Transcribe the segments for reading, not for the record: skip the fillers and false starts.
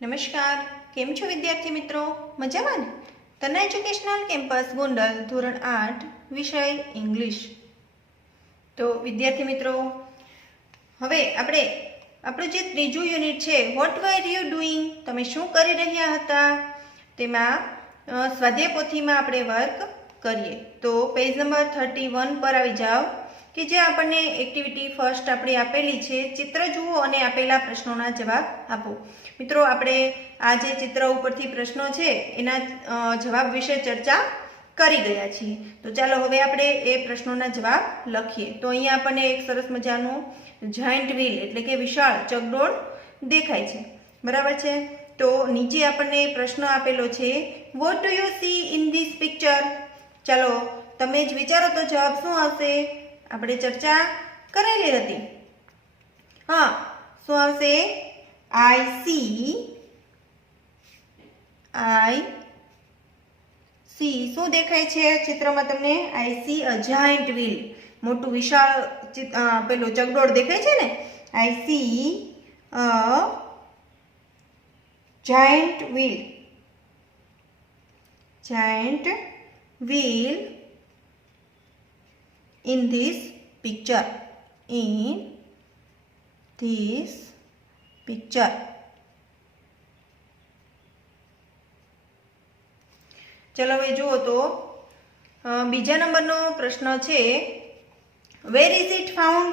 નમસ્કાર, કેમ છો વિદ્યાર્થી મિત્રો? મજામાં ને? તના એજ્યુકેશનલ કેમ્પસ ગોંડલ ધોરણ 8 વિષય ઇંગ્લિશ. તો વિદ્યાર્થી મિત્રો, હવે આપણે આપણું જે ત્રીજું યુનિટ છે વોટ વર યુ ડુઈંગ, તમે શું કરી રહ્યા હતા, તેમાં સ્વાધ્યાય પોથીમાં આપણે વર્ક કરીએ. તો પેજ નંબર 31 પર આવી જાઓ કે જે આપણને એક્ટિવિટી ફર્સ્ટ આપણી આપેલી છે, ચિત્ર જુઓ અને આપેલા પ્રશ્નોના જવાબ આપો. મિત્રો, આપણે આ જે ચિત્ર ઉપરથી પ્રશ્નો છે એના જવાબ વિશે ચર્ચા કરી ગયા છીએ. તો ચાલો હવે આપણે એ પ્રશ્નોના જવાબ લખીએ. તો અહીંયા આપણને એક સરસ મજાનું જાયન્ટ વ્હીલ એટલે કે વિશાળ ચકડોળ દેખાય છે, બરાબર છે. તો નીચે આપણને પ્રશ્ન આપેલો છે, what do you C in this picture. ચાલો તમે જ વિચારો તો જવાબ શું આવશે? આપણે ચર્ચા કરેલી હતી. હા, શું આવશે? I see શું દેખાય છે ચિત્રમાં તમને? I see a giant wheel, મોટું વિશાળ પેલું ચકડોળ દેખાય છે ને. I see a giant wheel in this picture. ચલો હવે જુઓ તો બીજા નંબરનો પ્રશ્ન છે, વેર ઇઝ ઇટ ફાઉન્ડ.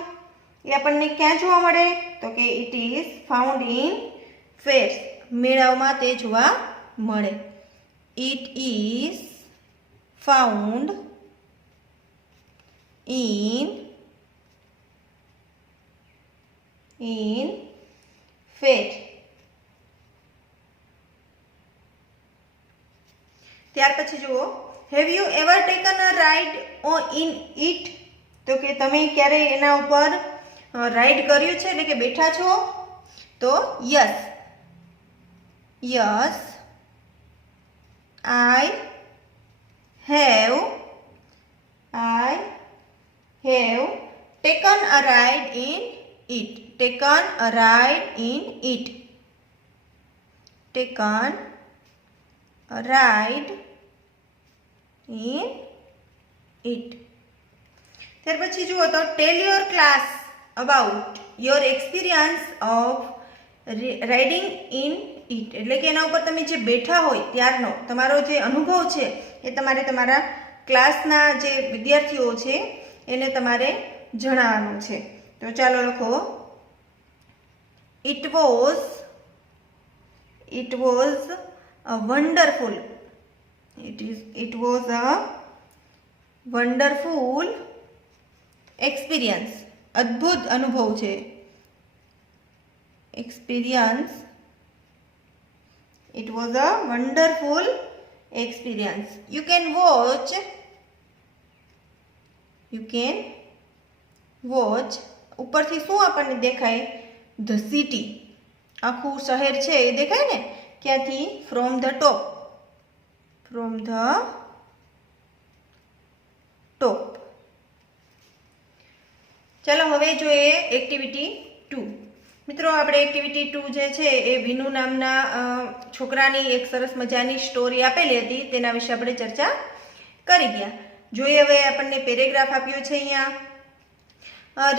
એ આપણને ક્યાં જોવા મળે? તો કે it is found in fairs, મેળાઓમાં તે જોવા મળે. It is found in fair. ત્યાર પછી જુઓ, have you ever taken a ride in it. તો કે તમે ક્યારે એના ઉપર રાઇડ કર્યું છે એટલે કે બેઠા છો? તો yes I have taken a ride in it. Taken a ride in it. Taken a ride in it. ત્યાર પછી જુઓ તો ટેલ your class about your experience of riding in it. એટલે કે એના ઉપર તમે જે બેઠા હોય ત્યારનો તમારો જે અનુભવ છે એ તમારે તમારા ક્લાસના જે વિદ્યાર્થીઓ છે એને તમારે જણાવવાનું છે. તો ચાલો લખો, it was a wonderful experience. અદ્ભુત અનુભવ છે. It was a wonderful experience. You can watch ઉપરથી શું આપણને દેખાય? the city, આખું શહેર છે એ દેખાય ને. ક્યાંથી? From the top. ચાલો હવે જોઈએ એક્ટિવિટી 2. મિત્રો, આપણે એક્ટિવિટી 2 જે છે એ વિનુ નામના છોકરાની એક સરસ મજાની સ્ટોરી આપેલી હતી, તેના વિશે આપણે ચર્ચા કરી ગયા. જોઈએ હવે આપણને પેરેગ્રાફ આપ્યો છે અહીંયા.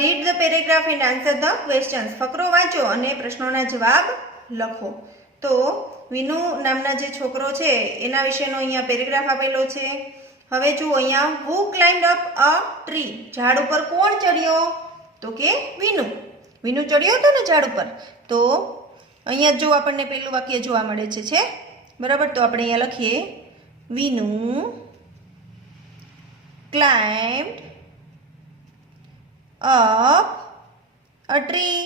Read the paragraph and answer the questions. ફકરો વાંચો અને પ્રશ્નોના જવાબ લખો. તો વિનુ નામના જે છોકરો છે એના વિશેનો અહીંયા પેરેગ્રાફ આપેલો છે. હવે જુઓ અહીંયા, હુ ક્લાઇમ્ડ અપ અ ટ્રી. ઝાડ ઉપર કોણ ચડ્યો? તો કે વિનુ. વિનુ ચડ્યો હતો ને ઝાડ ઉપર. તો અહીંયા જો આપણને પહેલું વાક્ય જોવા મળે છે બરાબર. તો આપણે અહીંયા લખીએ, Vinu climbed up a tree.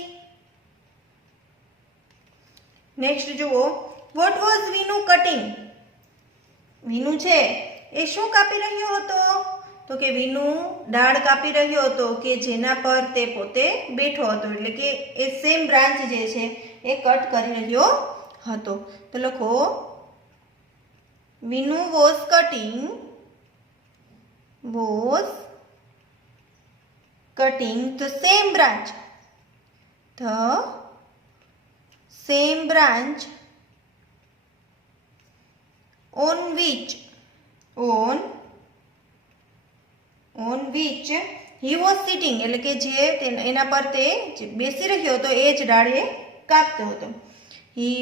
Next જુઓ, what was Vinu cutting. Vinu છે એ શું કાપી રહ્યો હતો? તો કે વિનુ ડાળ કાપી રહ્યો હતો કે જેના પર તે પોતે બેઠો હતો. એટલે કે એ સેમ બ્રાન્ચ જે છે એ કટ કરી રહ્યો હતો. તો લખો, Vinu was cutting the same branch on which he was sitting એટલે કે જે એના પર તે બેસી રહ્યો હતો એ જ ડાળે કાપતો હતો. He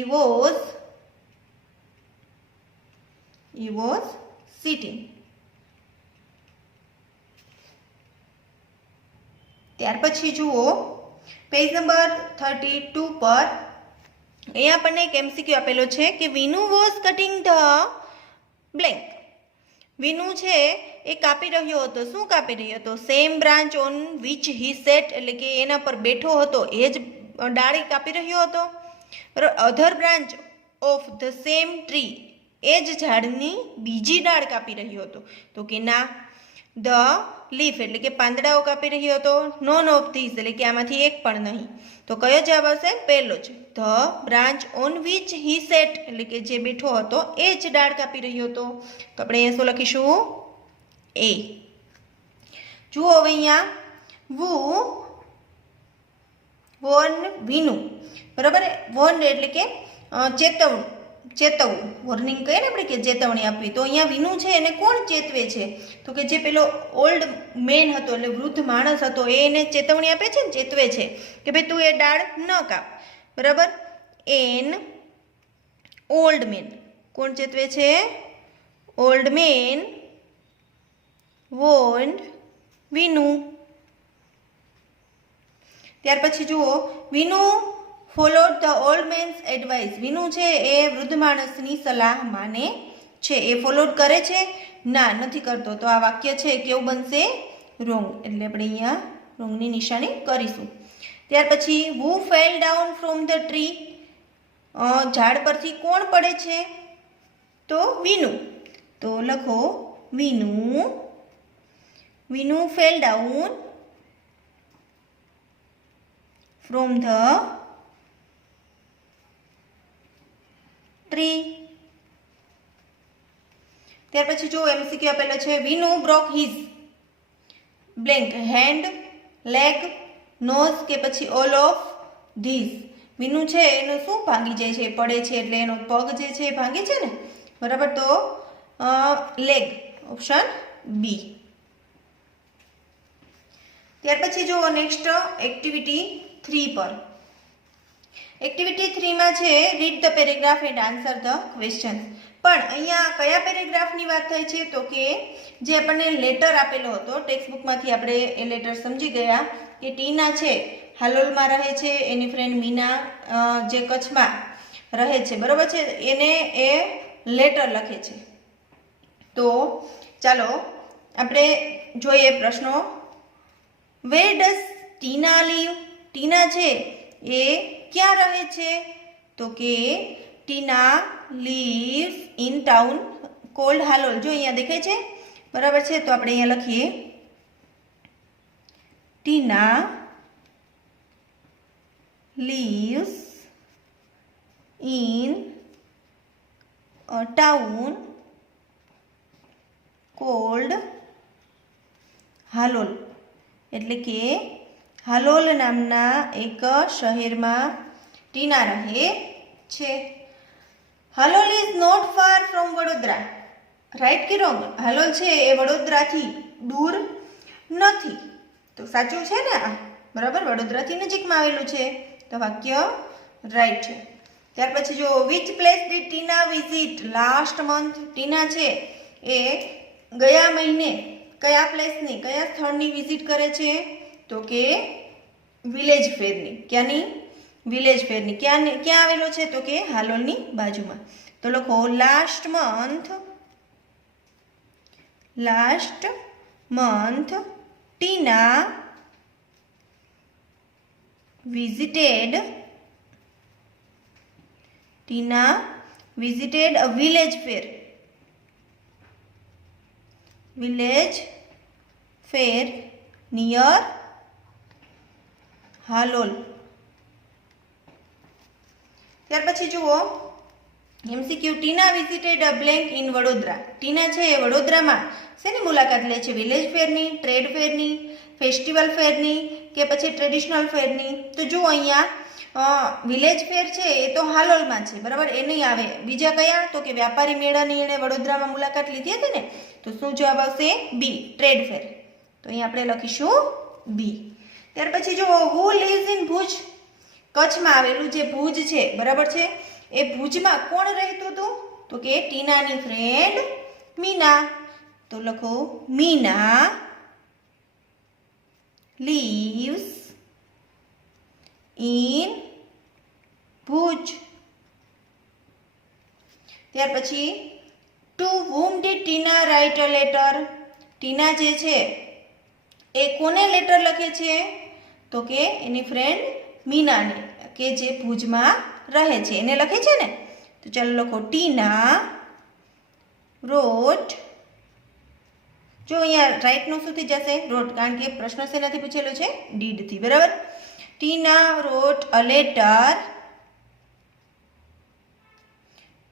was sitting. ત્યાર પછી જુઓ પેજ નંબર 32 પર અહીંયા આપણને એક એમસીક્યુ આપેલો છે કે Vinu was cutting the blank. Vinu છે એ કાપી રહ્યો હતો. શું કાપી રહ્યો હતો? Same branch on which he sat એટલે કે એના પર બેઠો હતો એ જ ડાળી કાપી રહ્યો હતો. બરાબર. Other branch of the same tree એ જ ઝાડની બીજી ડાળ કાપી રહ્યો હતો. તો કે ના. ધ લીફ એટલે કે પાંદડાઓ કાપી રહ્યો હતો. નોન ઓફ ધીસ એટલે કે આમાંથી એક પણ નહીં. તો કયો જવાબ આવશે? પહેલો છે. The branch on which he sat એટલે કે જે બેઠો હતો એ જ ડાળ કાપી રહ્યો હતો. તો આપણે અહીંયા શું લખીશું? એ. જુઓ હવે અહીંયા વિનુ બરાબર. વોર્ન એટલે કે ચેતવવું. વોર્નિંગ કહીએ ને આપણે કે ચેતવણી આપવી. તો અહીંયા વિનુ છે એને કોણ ચેતવે છે? તો કે જે પેલો ઓલ્ડ મેન હતો એટલે વૃદ્ધ માણસ હતો એ એને ચેતવણી આપે છે ને, ચેતવે છે કે ભાઈ તું એ ડાળ ન કાપ. બરાબર. An old man. કોણ ચેતવે છે? Old man warned Vinu. ત્યાર પછી જુઓ Vinu followed the old man's advice. Vinu છે એ વૃદ્ધ માણસની સલાહ માને છે. એ ફોલોડ કરે છે? ના, નથી કરતો. તો આ વાક્ય છે કેવું બનશે? રોંગ. એટલે આપણે અહીંયા રોંગની નિશાની કરીશું. ત્યાર પછી who fell down from the tree. ઝાડ પરથી કોણ પડે છે? તો વિનુ. તો લખો Vinu fell down from the tree. ત્યાર પછી જો એમસીક્યુ આપેલો છે Vinu broke his blank hand, leg, nose કે પછી ઓલ ઓફ ધીઝ. વિનુ છે એનું શું ભાંગી જાય છે? પડે છે એટલે એનો પગ જે છે એ ભાંગે છે ને. બરાબર. તો લેગ ઓપ્શન બી. ત્યાર પછી જુઓ નેક્સ્ટ એક્ટિવિટી 3 પર. એક્ટિવિટી 3 માં છે read the paragraph and answer the question. પણ અહીંયા કયા પેરેગ્રાફની વાત થાય છે? તો કે જે આપણને લેટર આપેલો હતો ટેક્સ્ટબુકમાંથી આપણે એ લેટર સમજી ગયા કે ટીના છે હાલોલમાં રહે છે, એની ફ્રેન્ડ મીના જે કચ્છમાં રહે છે. બરાબર છે. એને એ લેટર લખે છે. તો ચાલો આપણે જોઈએ પ્રશ્નો. Where does Tina leave. ટીના છે એ ક્યાં રહે છે? તો કે Tina lives in town called Halol. જો અહીંયા દેખાય છે. બરાબર છે. તો આપણે અહીંયા લખીએ Tina lives in a town called Halol. એટલે કે હાલોલ નામના એક શહેરમાં ટીના રહે છે. Halol is not far from Vadodara. Right કે રોંગ? હાલોલ છે એ વડોદરાથી દૂર નથી. તો સાચું છે ને આ? બરાબર. વડોદરાથી નજીકમાં આવેલું છે. તો વાક્ય રાઈટ છે. ત્યાર પછી જો which place did Tina visit last month. Tina છે એ ગયા મહિને કયા પ્લેસની, કયા સ્થળની વિઝિટ કરે છે? તો કે વિલેજ ફેરની. ક્યાંની? વિલેજ ફેરની. ક્યાં આવેલો છે? તો કે હાલોલની બાજુમાં. તો લખો last month Tina visited a village fair near Halol. ત્યાર પછી જુઓ MCQ Tina visited a blank in Vadodara. Tina છે એ વડોદરામાં શેની મુલાકાત લે છે? વિલેજ ફેરની, ટ્રેડ ફેરની, ફેસ્ટિવલ ફેરની કે પછી ટ્રેડિશનલ ફેરની? તો જુઓ અહીંયા વિલેજ ફેર છે એ તો હાલોલમાં છે, બરાબર, એ નહીં આવે. બીજા કયા? તો કે વ્યાપારી મેળાની એણે વડોદરામાં મુલાકાત લીધી હતી ને, તો શું જવાબ આવશે? બી, ટ્રેડ ફેર. તો અહીં આપણે લખીશું બી. ત્યાર પછી જો હુ લીવ્સ ઇન ભુજ, કચ્છમાં આવેલું જે ભુજ છે, બરાબર છે, એ ભુજમાં કોણ રહેતું હતું? તો કે ટીનાની ફ્રેન્ડ મીના. તો લખો મીના lives in ભુજ. ત્યાર પછી to whom did Tina write a letter, Tina જે છે એ કોને લેટર લખે છે? તો કે એની ફ્રેન્ડ મીનાને, કે જે ભુજમાં રહે છે એને લખે છે ને. તો ચાલો લખો ટીના wrote, જો અહીંયા રાઈટનું શું થઈ જશે? રોટ, કારણ કે પ્રશ્ન શેનાથી પૂછેલો છે? ડીડથી, બરાબર. Tina wrote a letter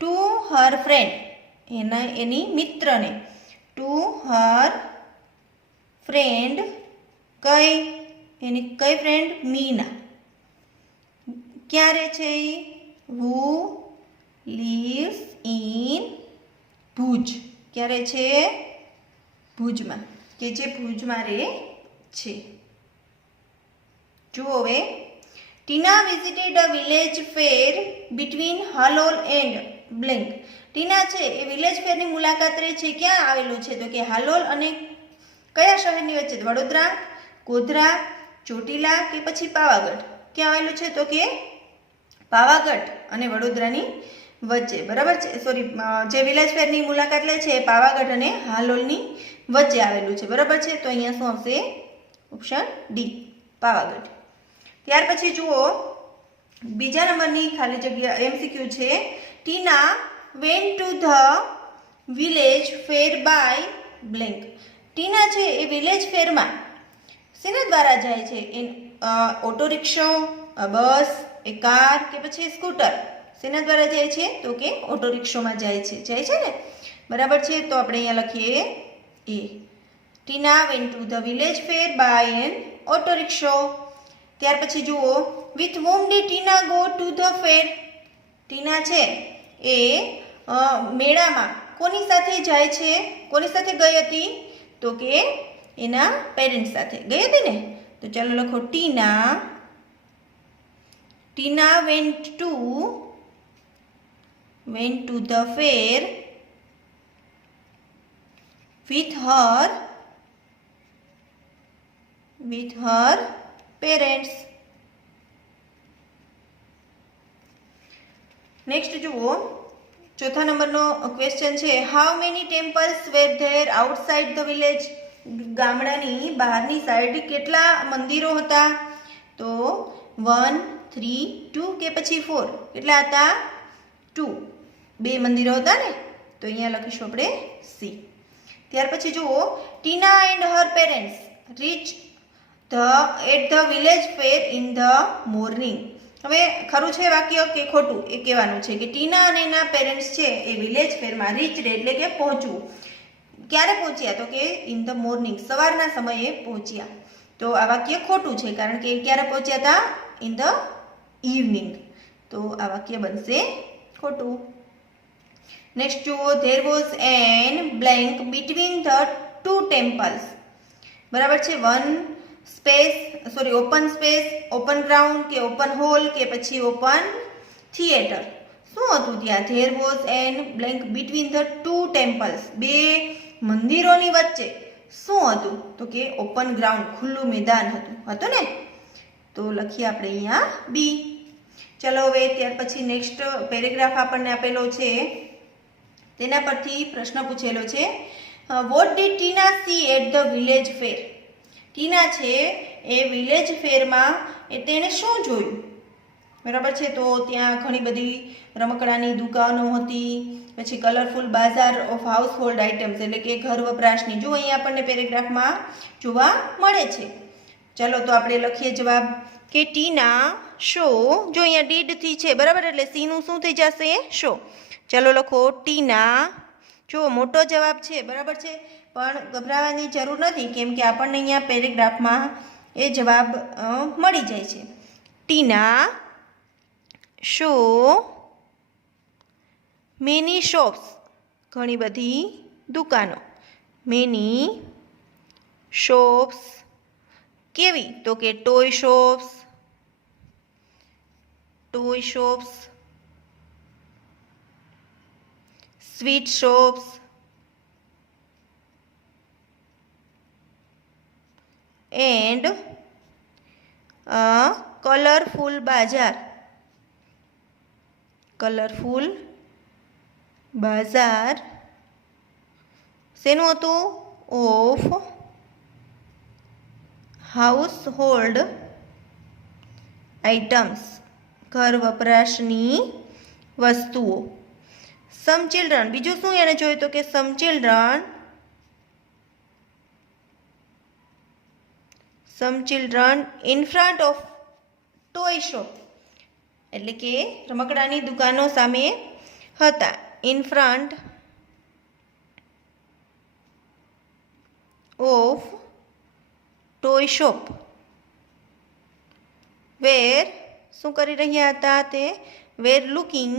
to her friend, એની મિત્રને. ટુ હર ફ્રેન્ડ, એની કઈ ફ્રેન્ડ? મીના. ક્યારે છે? હુ લીવ્સ ઇન ભુજ, ક્યારે છે? ભુજમાં, કે જે ભુજમાં રહે છે. જુઓ હવે, Tina visited a village fair between Halol and blank. Tina છે એ વિલેજ ફેરની મુલાકાત રહે છે, ક્યાં આવેલું છે? તો કે હાલોલ અને કયા શહેરની વચ્ચે? વડોદરા, ગોધરા, ચોટીલા કે પછી પાવાગઢ. ક્યાં આવેલું છે? તો કે પાવાગઢ અને વડોદરાની વચ્ચે, બરાબર છે. સોરી, જે વિલેજ ફેરની મુલાકાત લે છે એ પાવાગઢ અને હાલોલની વચ્ચે આવેલું છે, બરાબર છે. તો અહીંયા શું આવશે? Option D, Pavagadh. ત્યાર પછી જુઓ, બીજા નંબરની ખાલી જગ્યા એમસીક્યુ છે. Tina went to the village fair by blank. Tina છે એ વિલેજ ફેરમાં શેના દ્વારા જાય છે? ઓટો રિક્ષો, બસ, એ કાર કે પછી સ્કૂટર? શેના દ્વારા જાય છે? તો કે ઓટો રિક્ષોમાં જાય છે ને, બરાબર છે. તો આપણે અહીંયા લખીએ A. Tina went to the village fair by an auto રિક્ષો. ત્યાર પછી જુઓ, with whom did Tina go to the fair. Tina છે એ મેળામાં કોની સાથે જાય છે? કોની સાથે ગઈ હતી? તો કે એના પેરેન્ટ્સ સાથે ગઈ હતી ને. તો ચાલો લખો Tina went to the fair with her parents. Next જુઓ, ચોથા નંબરનો ક્વેશ્ચન છે. How many temples were there outside the village. ગામડાની બહારની સાઈડ કેટલા મંદિરો હતા? તો 1, 3, 2 કે પછી 4? કેટલા હતા? 2, 2 મંદિરો હતા ને. તો અહીંયા લખીશું આપણે સી. ત્યાર પછી જુઓ, Tina and her parents reach at the village fair in the morning. હવે ખરું છે વાક્ય કે ખોટું એ કહેવાનું છે કે ટીના અને એના પેરેન્ટ્સ છે એ વિલેજ ફેરમાં રીચડ એટલે કે પહોંચવું. ક્યારે પહોંચ્યા? તો કે ઇન ધ મોર્નિંગ, સવારના સમયે પહોંચ્યા. તો આ વાક્ય ખોટું છે, કારણ કે ક્યારે પહોંચ્યા હતા? In the evening. તો આ વાક્ય બનશે ખોટું. નેક્સ્ટ જુઓ, there was an blank between the two temples. બરાબર છે. ઓપન સ્પેસ, ઓપન ગ્રાઉન્ડ કે ઓપન હોલ કે પછી ઓપન થિયેટર. શું હતું ત્યાં? There was an blank between the two temples. 2 મંદિરોની વચ્ચે શું હતું? તો કે ઓપન ગ્રાઉન્ડ, ખુલ્લું મેદાન હતું ને. તો લખીએ આપણે અહીંયા બી. ચલો હવે ત્યાર પછી નેક્સ્ટ પેરેગ્રાફ આપણને આપેલો છે, તેના પરથી પ્રશ્ન પૂછેલો છે. What did Tina see at the village fair. Tina છે એ વિલેજ ફેરમાં તેણે શું જોયું? બરાબર છે. તો ત્યાં ઘણી બધી રમકડાની દુકાનો હતી, પછી colourful Bazar of household items એટલે કે ઘર વપરાશની, જો અહીંયા આપણને પેરેગ્રાફમાં જોવા મળે છે. ચલો તો આપણે લખીએ જવાબ કે ટીના શો, જો અહીંયા ડીડથી છે, બરાબર, એટલે સીનું શું થઈ જશે? શો. ચલો લખો ટીના, જો મોટો જવાબ છે, બરાબર છે, પણ ગભરાવાની જરૂર નથી, કેમ કે આપણને અહીંયા પેરેગ્રાફમાં એ જવાબ મળી જાય છે. ટીના શો મેની શોપ્સ, ઘણી બધી દુકાનો. મેની શોપ્સ કેવી? તો કે toy shops, sweet shops, and colourful બાજાર. કલરફુલ બાજાર શેનું હતું? ઓફ હાઉસહોલ્ડ આઇટમ્સ, ઘર વપરાશની વસ્તુઓ. સમ ચિલ્ડ્રન, બીજું શું એને જોયું તો કે some children in front of toy shop, એટલે કે રમકડાની દુકાનો સામે હતા. In front of toy shop, were શું કરી રહ્યા હતા? તે વેર લુકિંગ,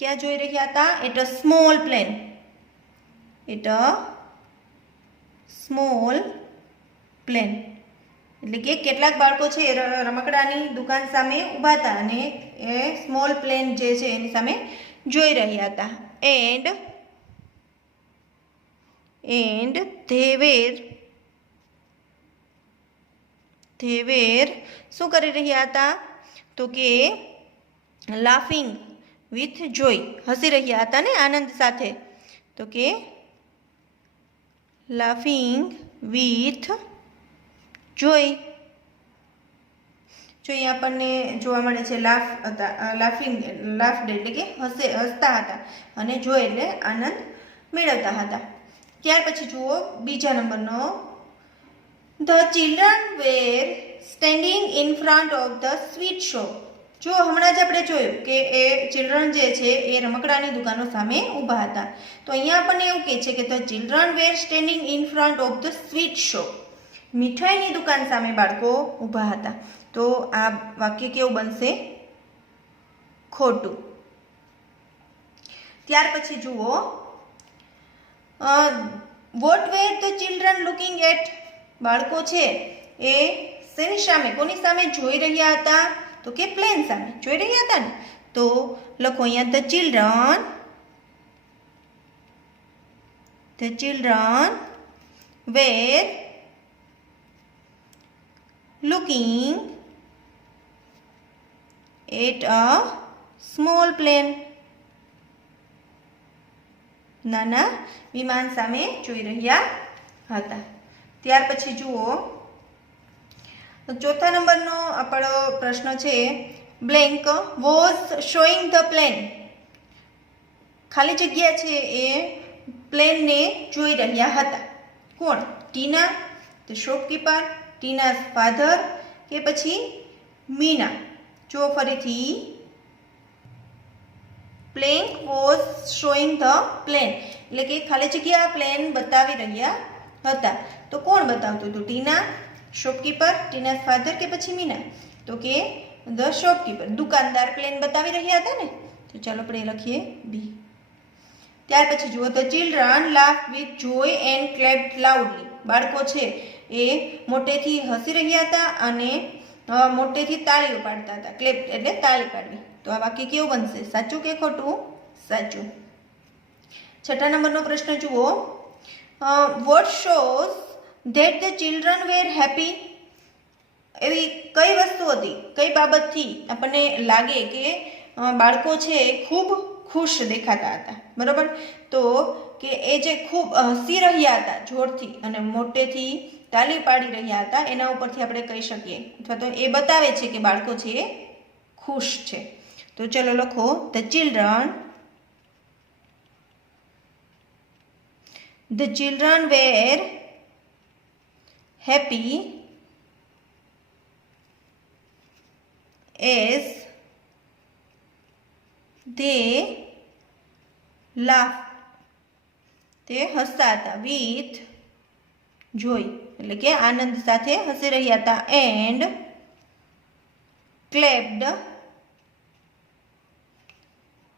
ક્યાં જોઈ રહ્યા હતા? એટ અ સ્મોલ પ્લેન, એટલે કે કેટલાક બાળકો છે એ રમકડાની દુકાન સામે ઊભા હતા અને એ સ્મોલ પ્લેન જે છે એની સામે જોઈ રહ્યા હતા. એન્ડ they were શું કરી રહ્યા હતા? તો કે લાફિંગ વિથ જોય, હસી રહ્યા હતા ને આનંદ સાથે. તો કે લાફિંગ વિથ જોય. જો અહીંયા આપણને જોવા મળે છે લાફ્ડ એટલે કે હસતા હતા અને જોય એટલે આનંદ મેળવતા હતા. ત્યાર પછી જુઓ બીજા નંબરનો, the children were standing in front of the sweet shop. જો હમણાં જ આપણે જોયું કે એ ચિલ્ડ્રન જે છે એ રમકડાની દુકાનો સામે ઊભા હતા. તો અહીંયા આપણને એવું કહે છે કે the children were standing in front of the sweet shop, મીઠાઈની દુકાન સામે બાળકો ઊભા હતા. તો આ વાક્ય કેવું બનશે? ખોટું. ત્યાર પછી જુઓ, what were the children looking at. બાળકો છે એ શેની સામે, કોની સામે જોઈ રહ્યા હતા? તો કે પ્લેન સામે જોઈ રહ્યા હતા ને. તો લખો અહીંયા the children were looking at a small plane. નાના વિમાન સામે જોઈ રહ્યા હતા. ત્યાર પછી જુઓ ચોથા નંબરનો આપણો પ્રશ્ન છે, blank was showing the plane. ખાલી જગ્યા છે એ પ્લેનને જોઈ રહ્યા હતા. કોણ? ટીના, ધ શોપકીપર, ટીના's ફાધર કે પછી મીના. જો ફરીથી, plane was showing the plane એટલે કે ખાલી જગ્યા પ્લેન બતાવી રહ્યા હતા. તો કોણ બતાવતું હતું? ટીના, શોપકીપર, ટીના's ફાધર કે પછી મીના? તો કે ધ શોપકીપર, દુકાનદાર પ્લેન બતાવી રહ્યા હતા ને. તો ચાલો આપણે લખીએ બી. ત્યાર પછી જુઓ, the children laugh with Joy and ક્લેપ્ડ loudly. બાળકો છે એ મોટેથી હસી રહ્યા હતા અને મોટેથી તાળીઓ પાડતા હતા. ક્લેપ એટલે તાળી પાડવી. તો આ વાક્ય કેવું બનશે? સાચું કે ખોટું? સાચું. છઠ્ઠા નંબરનો પ્રશ્ન જુઓ, what shows that the children were happy. એવી કઈ વસ્તુ હતી, કઈ બાબતથી આપણને લાગે કે બાળકો છે ખૂબ ખુશ દેખાતા હતા? બરાબર. તો કે એ જે ખૂબ હસી રહ્યા હતા જોરથી અને મોટેથી તાલી પાડી રહ્યા હતા, એના ઉપરથી આપણે કહી શકીએ અથવા તો એ બતાવે છે કે બાળકો છે એ ખુશ છે. તો ચલો લખો, the children were happy as they laugh. તે હસતા હતા. વિથ જોય એટલે કે આનંદ સાથે હસી રહ્યા હતા. And clapped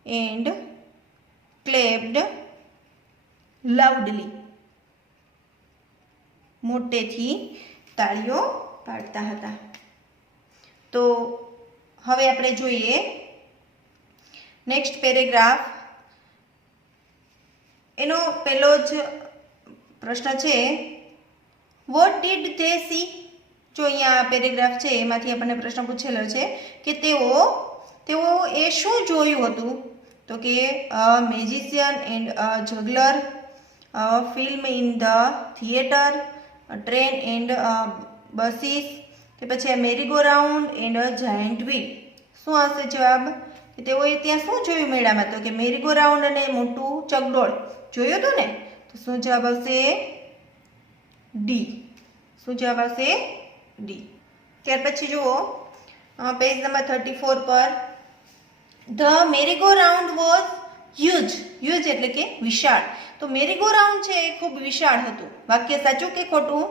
and clapped loudly. મોટેથી તાળીઓ પાડતા હતા. તો હવે આપણે જોઈએ નેક્સ્ટ પેરેગ્રાફ. એનો પહેલો જ પ્રશ્ન છે, વોટ ડીડ ધે સી? જો અહીંયા પેરેગ્રાફ છે એમાંથી આપણને પ્રશ્ન પૂછેલો છે કે તેઓએ શું જોયું હતું? તો કે magician and જગલર, film in the theatre, train and buses, કે પછી મેરીગો રાઉન્ડ એન્ડ જાયન્ટ વ્હીલ. શું આવશે જવાબ? કે તેઓએ ત્યાં શું જોયું મેળામાં? તો કે મેરીગો રાઉન્ડ અને મોટું ચકડોળ જોયું હતું ને. તો શું જવાબ આવશે? ડી. શું જવાબ આવશે? ડી. ત્યાર પછી જુઓ પેજ નંબર 34 પર, the મેરીગો round was huge. Huge એટલે કે વિશાળ. તો મેરીગો રાઉન્ડ છે એ ખૂબ વિશાળ હતું. વાક્ય સાચું કે ખોટું?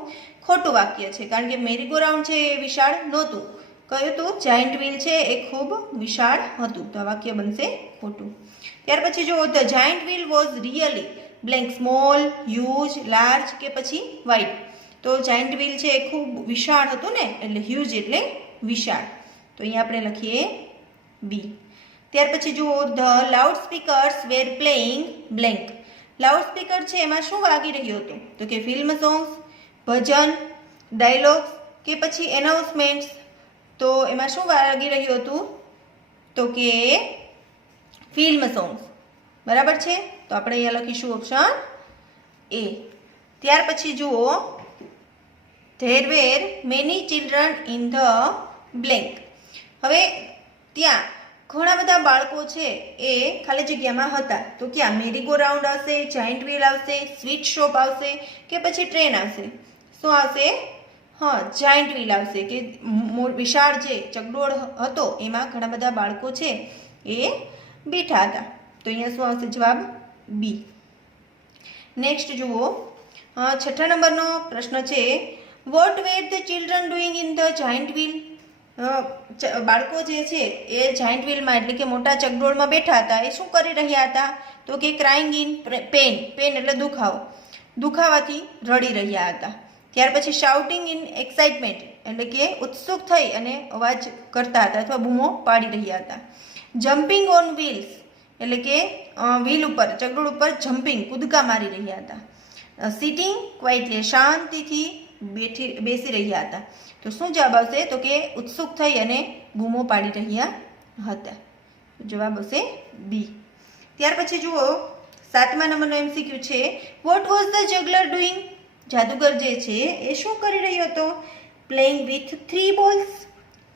ખોટું વાક્ય છે, કારણ કે મેરીગો રાઉન્ડ છે એ વિશાળ નહોતું. કયું હતું? જાયન્ટ વ્હીલ છે એ ખૂબ વિશાળ હતું. તો આ વાક્ય બનશે ખોટું. ત્યાર પછી જુઓ, the giant wheel was really blank small, huge, large કે પછી વાઇડ. તો જાયન્ટ વ્હીલ છે એ ખૂબ વિશાળ હતું ને, એટલે હ્યુજ એટલે વિશાળ. તો અહીંયા આપણે લખીએ બી. ત્યાર પછી જુઓ, the loud speakers were playing blank. Loud speaker છે એમાં શું વાગી રહ્યું હતું? તો કે ફિલ્મ સોંગ્સ, ભજન, ડાયલોગ્સ કે પછી એનાઉન્સમેન્ટ્સ. તો એમાં શું વાગી રહ્યું હતું? તો કે ફિલ્મ સોંગ્સ. બરાબર છે. તો આપણે અહીંયા લખીશું ઓપ્શન એ. ત્યાર પછી જુઓ, there were many children in the blank. હવે ત્યાં ઘણા બધા બાળકો છે એ ખાલી જગ્યામાં હતા. તો ક્યાં મેરીગો રાઉન્ડ આવશે, જાયન્ટ વ્હીલ આવશે, સ્વીટ શોપ આવશે કે પછી ટ્રેન આવશે? શું આવશે? હા, જાયન્ટ વ્હીલ આવશે, કે વિશાળ જે ચકડોળ હતો એમાં ઘણા બધા બાળકો છે એ બેઠા હતા. તો અહીંયા શું આવશે જવાબ? બી. નેક્સ્ટ જુઓ, 6 નંબરનો પ્રશ્ન છે, what were the children doing in the giant wheel? બાળકો જે છે એ જાયન્ટ વ્હીલમાં એટલે કે મોટા ચકડોળમાં બેઠા હતા. એ શું કરી રહ્યા હતા? તો કે ક્રાઇંગ ઇન પેન. પેન એટલે દુખાવો. દુખાવાથી રડી રહ્યા હતા. ત્યાર પછી શાઉટિંગ ઇન એક્સાઇટમેન્ટ એટલે કે ઉત્સુક થઈ અને અવાજ કરતા હતા અથવા બૂમો પાડી રહ્યા હતા. જમ્પિંગ ઓન વ્હીલ્સ એટલે કે વ્હીલ ઉપર, ચકડોળ ઉપર જમ્પિંગ કૂદકા મારી રહ્યા હતા. સિટિંગ ક્વાઇટલી શાંતિથી બેસી રહ્યા હતા. તો શું જવાબ આવશે? તો કે ઉત્સુક થઈ અને બૂમો પાડી રહ્યા હતા. જવાબ આવશે બી. ત્યાર પછી જુઓ 7મા નંબરનો MCQ છે, what was the juggler doing? જાદુગર જે છે એ શું કરી રહ્યો હતો? Playing with 3 balls,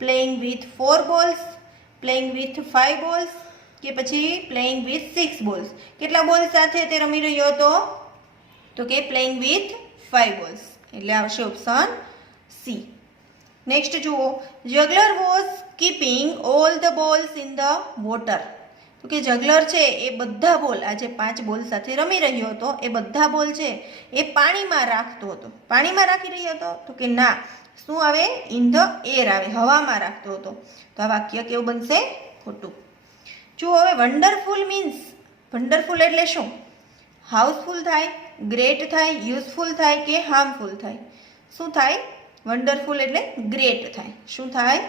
playing with 4 balls, playing with 5 balls કે પછી પ્લેઇંગ વિથ 6 બોલ્સ. કેટલા બોલ સાથે તે રમી રહ્યો હતો? તો કે પ્લેઇંગ વિથ 5 બોલ્સ. એટલે આવશે ઓપ્શન સી. નેક્સ્ટ જુઓ, જગલર was keeping all the balls in the water. તો કે જગલર છે એ બધા બોલ, આ જે 5 બોલ સાથે રમી રહ્યો હતો એ બધા બોલ છે એ પાણીમાં રાખતો હતો. પાણીમાં રાખી રહ્યો હતો? તો કે ના. શું આવે? ઇન ધ એર આવે, હવામાં રાખતો હતો. તો આ વાક્ય કેવું બનશે? ખોટું. જુઓ હવે, વન્ડરફુલ મીન્સ, વન્ડરફુલ એટલે શું? હાઉસફુલ થાય, ગ્રેટ થાય, યુઝફુલ થાય કે હાર્મફુલ થાય? શું થાય? વન્ડરફુલ એટલે ગ્રેટ થાય. શું થાય?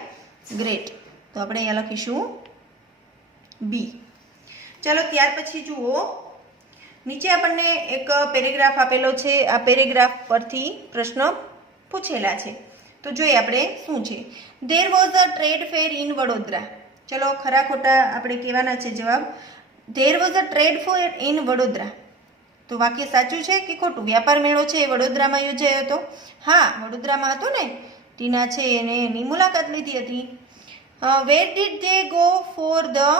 ગ્રેટ. તો આપણે અહીંયા લખીશું બી. ચાલો ત્યાર પછી જુઓ, નીચે આપણને એક પેરેગ્રાફ આપેલો છે. આ પેરેગ્રાફ પરથી પ્રશ્ન પૂછેલા છે. તો જોઈએ આપણે શું છે. There was a trade fair in Vadodara. ચલો ખરા ખોટા આપણે કહેવાના છે જવાબ. There was a trade fair in Vadodara. તો વાક્ય સાચું છે કે ખોટું? વ્યાપાર મેળો છે એ વડોદરામાં યોજાયો હતો. હા, વડોદરામાં હતો ને. ટીના છે એને એની મુલાકાત લીધી હતી. વેર did they go for the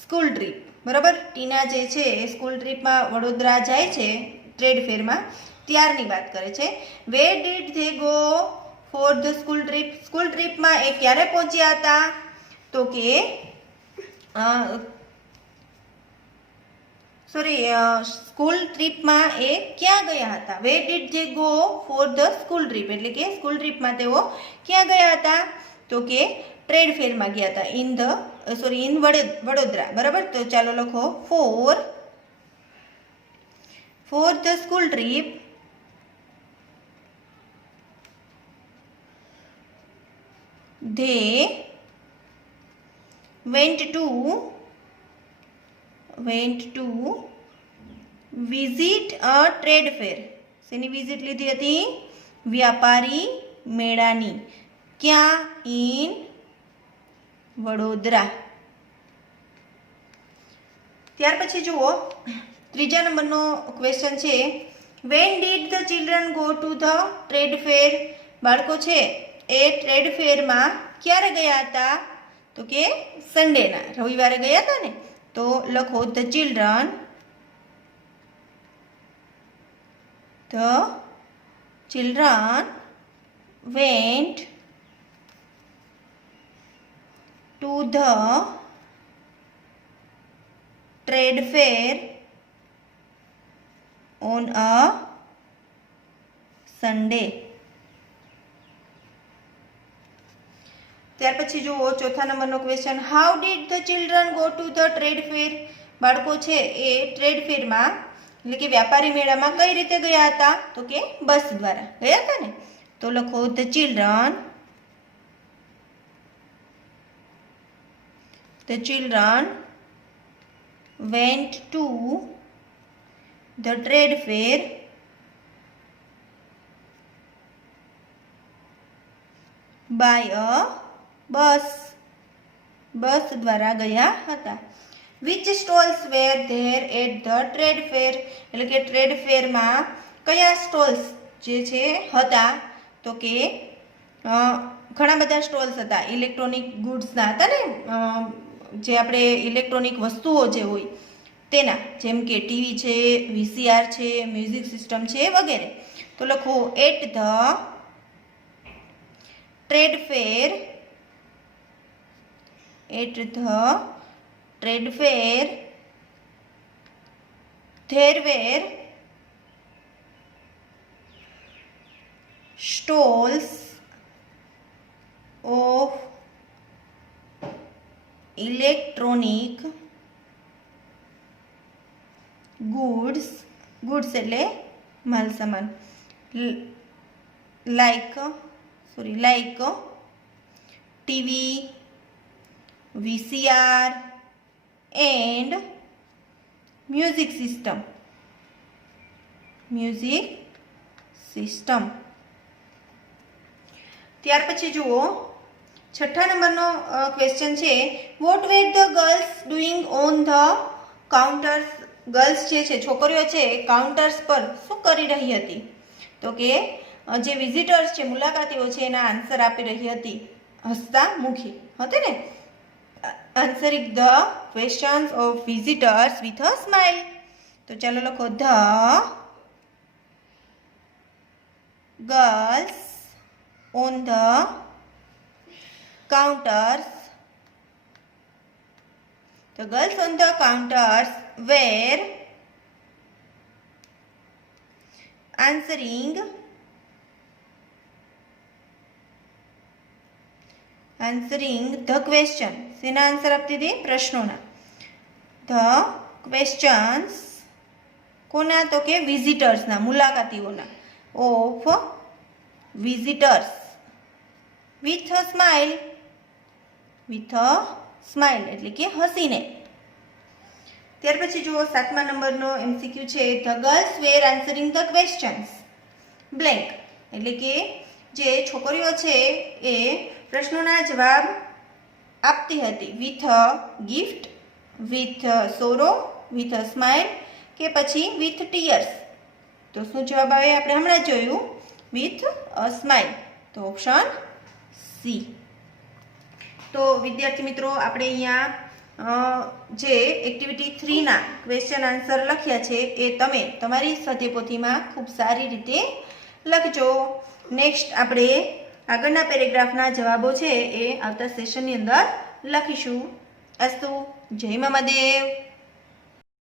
school trip? બરાબર, ટીના જે છે એ સ્કૂલ ટ્રીપમાં વડોદરા જાય છે ટ્રેડ ફેરમાં, ત્યારની વાત કરે છે. Where did they go for the school trip? School ટ્રીપમાં એ ક્યારે પહોંચ્યા હતા? તો કે સ્કૂલ ટ્રીપમાં એ ક્યાં ગયા હતા? વેર did they go for the school trip એટલે કે સ્કૂલ ટ્રીપમાં તેઓ ક્યાં ગયા હતા? તો કે ટ્રેડ ફેરમાં ગયા હતા ઇન વડોદરા. બરાબર, તો ચાલો લખો four the school trip they went to visit a trade fair. શેની વિઝિટ લીધી હતી? વ્યાપારી મેળાની. ક્યાં? ઇન વડોદરા. ત્યાર પછી જુઓ ત્રીજા નંબરનો ક્વેશ્ચન છે, when did the children go to the trade ફેર? બાળકો છે એ ટ્રેડ ફેરમાં ક્યારે ગયા હતા? તો કે સન્ડેના, રવિવારે ગયા હતા ને. તો લખો the children went to the trade fair on a Sunday. ત્યાર પછી જુઓ ચોથા નંબરનો question, how did the children go to the trade ફેર? બાળકો છે એ ટ્રેડ ફેરમાં એટલે કે વ્યાપારી મેળામાં કઈ રીતે ગયા હતા? તો કે બસ દ્વારા ગયા હતા ને. તો લખો the children went to the trade fair by a બસ દ્વારા ગયા હતા. which stalls were there at the trade fair? એટલે કે ટ્રેડ ફેરમાં કયા સ્ટોલ્સ જે છે હતા? તો કે ઘણા બધા સ્ટોલ્સ હતા. ઇલેક્ટ્રોનિક ગુડ્સના હતા ને, જે આપણે ઇલેક્ટ્રોનિક વસ્તુઓ જે હોય તેના, જેમ કે ટીવી છે, VCR છે, મ્યુઝિક સિસ્ટમ છે વગેરે. તો લખો at the trade fair there were stalls of electronic goods એટલે માલ સામાન, like TV, VCR and music system. ત્યાર પછી જુઓ છઠ્ઠા નંબરનો ક્વેશ્ચન છે, what were the girls doing on the counters? Girls જે છે, છોકરીઓ છે, કાઉન્ટર્સ પર શું કરી રહી હતી? તો કે જે વિઝિટર્સ છે, મુલાકાતીઓ છે, એના આન્સર આપી રહી હતી હસતા મુખે હતી ને. Answering the questions of visitors with a smile. તો ચાલો લખો the girls on the counters. The girls on the counters were answering the question. શેના આન્સર આપતી હતી? પ્રશ્નોના. the questions કોના? તો કે વિઝિટર્સના, મુલાકાતીઓના. of visitors with a smile એટલે કે હસીને. ત્યાર પછી જુઓ સાતમા નંબરનો MCQ છે, the girls were answering the questions blank એટલે કે જે છોકરીઓ છે એ પ્રશ્નોના જવાબ આપતી હતી with a gift, with a sorrow, with a smile કે પછી with tears. તો શું જવાબ આવે? આપણે હમણાં જોયું with a smile. તો ઓપ્શન સી. તો વિદ્યાર્થી મિત્રો આપણે અહીંયા જે એક્ટિવિટી 3ના ક્વેશ્ચન આન્સર લખ્યા છે એ તમે તમારી સ્વાધ્યાયપોથીમાં ખૂબ સારી રીતે લખજો. નેક્સ્ટ આપણે આગળના પેરેગ્રાફના જવાબો છે એ આવતા સેશનની અંદર લખીશું. અસ્તુ. જય મહાદેવ.